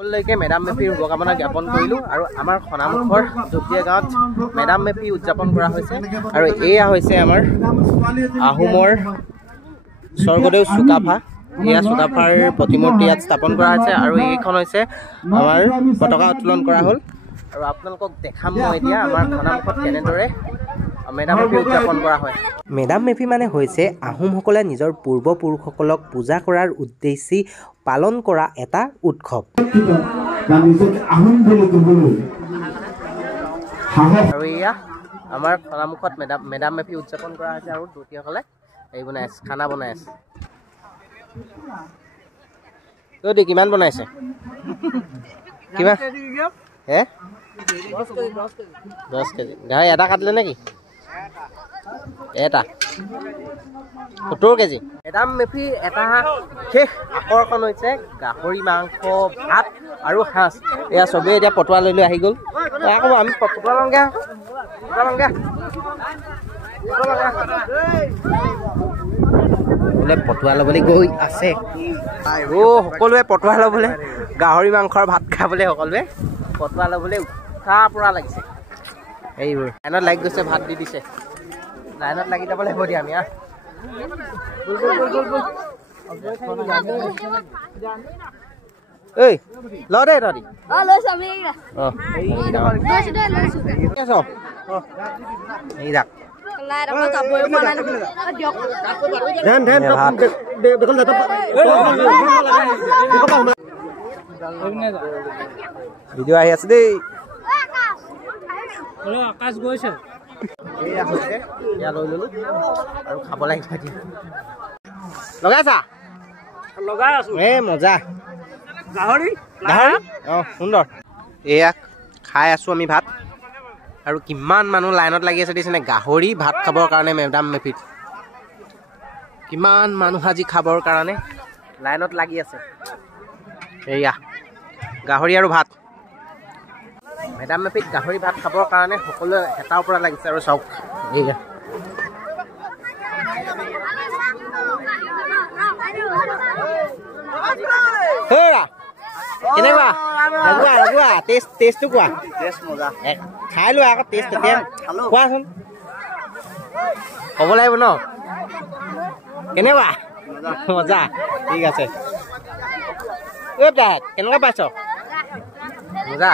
সকলোলৈকে মেডাম মেফিৰ শুভকামনা জ্ঞাপন কৰিলোঁ আৰু আমাৰ খনামুখৰ জুপিয়া গাঁৱত মেডাম মেফি উদযাপন কৰা হৈছে আৰু এয়া হৈছে আমাৰ আহোমৰ স্বৰ্গদেউ চুকাফা এয়া চুকাফাৰ প্ৰতিমূৰ্তি ইয়াত স্থাপন কৰা হৈছে আৰু এইখন হৈছে আমাৰ পতাকা উত্তোলন কৰা হ'ল আৰু আপোনালোকক দেখাম মই এতিয়া আমাৰ খনামুখত কেনেদৰে মেডাম মেফি উদযাপন কৰা হয় মেডাম মেফি মানে হৈছে আহোমসকলে নিজৰ পূৰ্বপুৰুষসকলক পূজা কৰাৰ উদ্দেশ্যে পালন কৰা এটা উৎসৱ আৰু এয়া আমাৰ খনামুখত মেডাম মেফি উদযাপন কৰা হৈছে আৰু দূতীসকলে এই বনাই আছে খানা বনাই আছে দি কিমান বনাইছে কিমান হে 10 কেজি গাহৰি এটা কাটিলে নেকি এটা 70 কেজি মেডাম মেফি এটা শেষ আকৰ্ষণ হৈছে গাহৰি মাংস ভাত আৰু সাঁজ এয়া চবেই এতিয়া পটুৱা লৈ আহি গ'ল আকৌ আমি পটুৱা লওঁগৈ বোলে পটুৱা ল'বলৈ গৈ আছে সকলোৱে পটুৱা ল'বলৈ গাহৰি মাংসৰ ভাত খাবলৈ সকলোৱে পটুৱা ল'বলৈ উৎসাহ পৰা লাগিছে এইবোৰ লাইনত লাগি গৈছে ভাত দি দিছে লাইনত লাগি যাব লাগিব দিয়া আমি ঐ ল দে তহঁতি ভিডিঅ' আহি আছে দেই আকাশ গৈছে এয়া হৈছে এয়া লৈ ললো আৰু খাব লাগিব লগাইছা লগাই আছো মজা গাহৰি সুন্দৰ এয়া খাই আছো আমি ভাত আৰু কিমান মানুহ লাইনত লাগি আছে দিছেনে গাহৰি ভাত খাবৰ কাৰণে মেডাম মেফিত কিমান মানুহ আজি খাবৰ কাৰণে লাইনত লাগি আছে এয়া গাহৰি আৰু ভাত মেডাম মেফিত গাহৰি ভাত খাবৰ কাৰণে সকলোৱে হেতাৰ পৰা লাগিছে আৰু চাওক এয়া কেনেকুৱা ৰগুৱা টেষ্টটো কোৱা খাই লোৱা আকৌ টেষ্ট এতিয়া কোৱাচোন ক'ব লাগিব ন কেনেকুৱা মজা ঠিক আছে কেনেকুৱা পাইছ মজা